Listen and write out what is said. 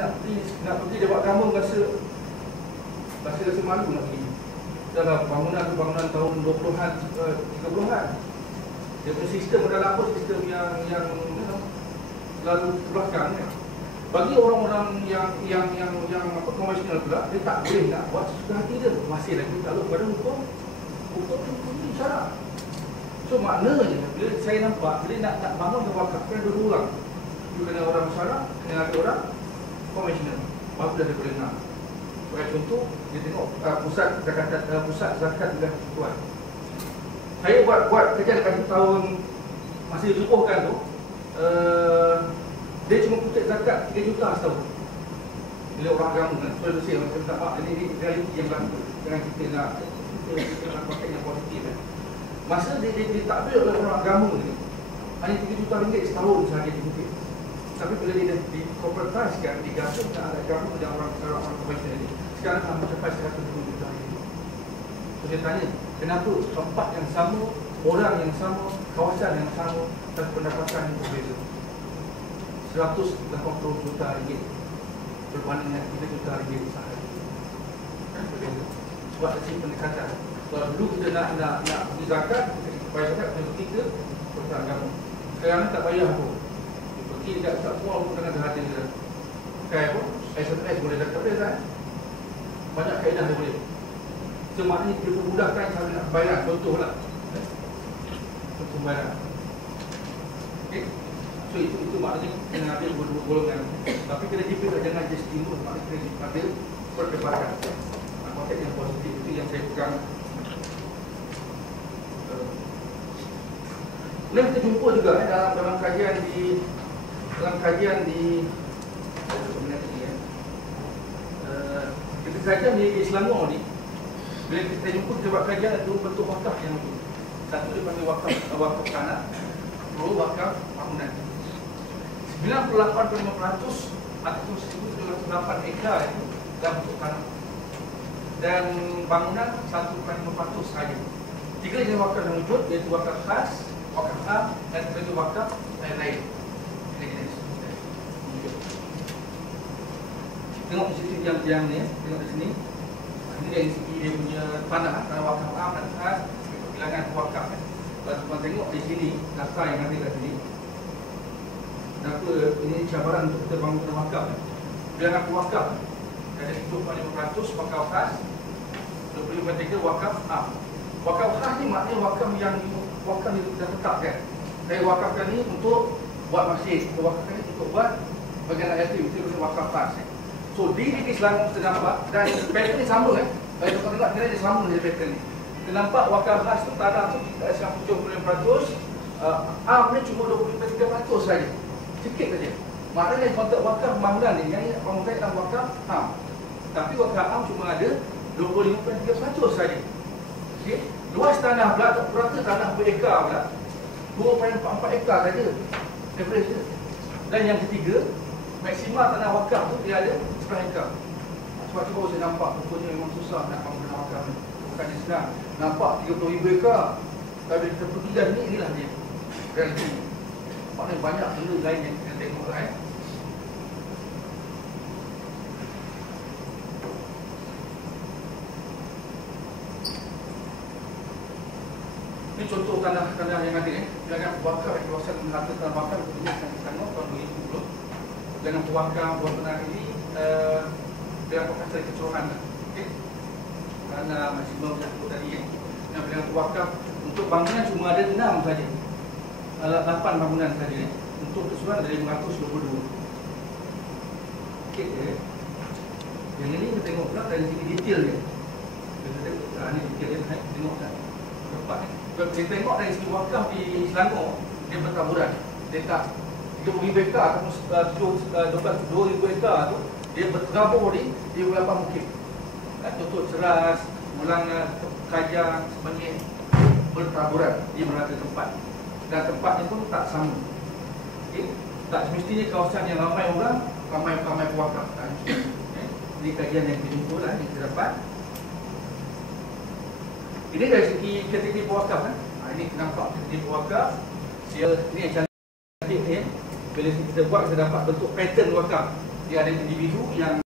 nak pergi dia buat kamu rasa malu nak pergi. Dalam bangunan tu bangunan tahun 20-an 30-an. Dia punya sistem adalah apa, sistem yang lalu ke belakang ya. Bagi orang-orang yang konvensional pula, dia tak boleh nak buat sesuka hati dia. Masih lagi takluk pada hukum syarak. So maknanya bila saya nampak bila nak bangun wakaf kena dua orang. You kena orang syarak, kena ada orang konvensional. Baru dah dia boleh nak. Sebagai contoh, dia tengok pusat zakat dah tuan. Saya buat kerja dekat tahun masih disubuhkan tu. Dia cuma kutip zakat 3 juta setahun. Bila orang agama kan, so dia saya minta maaf, ini realiti yang berlaku. Jangan kita nak konteks yang positif kan. Masa dia ditakbir oleh orang agama ni, hanya 3 juta ringgit setahun sahaja dikutip. Tapi bila dia dikorporatiskan, digabungkan antara agama dan orang konvensional ni, sekarang dah mencapai 120 juta ringgit. So saya tanya, kenapa tempat yang sama, orang yang sama, kawasan yang sama, dan pendapatan yang berbeza? 180 juta ringgit berbanding dengan 3 juta ringgit sehari. Kan berbeza. Sebab dari pendekatan. Kalau dulu kita nak beri zakat, kita bayar zakat kena pergi ke perusahaan agama. Sekarang tak bayar pun. Pergi dekat Ustaz Puan pun dengan ada pakai apa? SMS boleh zakat kan? Banyak kaedah dia boleh. So maknanya dia memudahkan cara nak bayar. Contohlah. Contoh bayar. Okay? So itu maknanya kena ambil dua golongan. Tapi kena dipilih jangan just timbul. Maknanya kena ada perdebatan. Konteks yang positif itu yang saya pegang. Kemudian kita jumpa juga dalam kajian di kita kajian di Selangor ni. Bila kita jumpa kita buat kajian ada dua bentuk wakaf yang itu. Satu dia panggil wakaf tanah, dua wakaf bangunan. 98.5% atau 1,8 ekar itu dalam bentuk tanah. Dan bangunan 1.5% sahaja. Tiga jenis wakaf yang wujud, iaitu wakaf khas, wakaf am dan satu wakaf lain-lain. Tengok di situ yang ni, tengok di sini. Ini dari segi dia punya tanah wakaf am dan khas, bilangan wakaf. Kalau tuan tengok di sini, daftar yang ada kat sini. Kenapa ini cabaran untuk kita bangun wakaf? Bilangan wakaf ada 75% wakaf khas, 25% wakaf am. Wakaf khas ni maknanya wakaf yang dah tetapkan. Saya wakafkan ni untuk buat masjid, saya wakafkan ni untuk buat bagian yatim, itu maksud wakaf khas. So di Selangor kita nampak dan pattern ni sama kan. Kalau tuan tengok kira dia sama dengan pattern ni. Kita nampak wakaf khas tu tanah tu 75%, am ni cuma 23% saja. Sikit saja. Maknanya kontrak wakaf bangunan ni yang bangunan dalam wakaf am. Tapi wakaf am cuma ada 25.3% saja. Okey. Luas tanah pula atau rata tanah berekar pula 2.44 ekar saja. Average dia. Dan yang ketiga, maksimal tanah wakaf tu dia ada 11 ekar. Sebab tu saya nampak rupanya memang susah nak bangun wakaf ni. Bukannya senang. Nampak 30,000 ekar. Tapi kita pergi dah ni, inilah dia. Realiti. Maknanya banyak benda lain yang kita tengok lah Ini contoh tanah yang ada bilangan wakaf di kawasan harta tanah wakaf di Selangor tahun 2020. Bilangan wakaf buat tanah ini bilangan wakaf secara keseluruhan. Okey. Kerana maksimum yang aku tadi yang bilangan wakaf untuk bangunan cuma ada 6 saja. 8 bangunan saja untuk keseluruhan dari 522. Okey. Yang ini kita tengok pula dari segi detail dia. Kita tengok ni detail dia, tengok tak. Tempat ni. Kita tengok dari segi wakaf di Selangor, dia bertaburan. Dia tak 30,000 ekar ataupun 2,000 ekar tu, dia berterabur di beberapa bukit. Contoh Ceras, Mulangan, Kajang, Semenyih bertaburan di beberapa tempat. Dan tempatnya pun tak sama. Okay? Tak semestinya kawasan yang ramai orang, ramai wakaf. Ini kajian yang kita jumpa lah, yang kita dapat. Ini dari segi kategori pewakaf kan. Ini nampak kategori pewakaf. Ini yang cantik ni. Bila kita buat kita dapat bentuk pattern wakaf. dia ada individu yang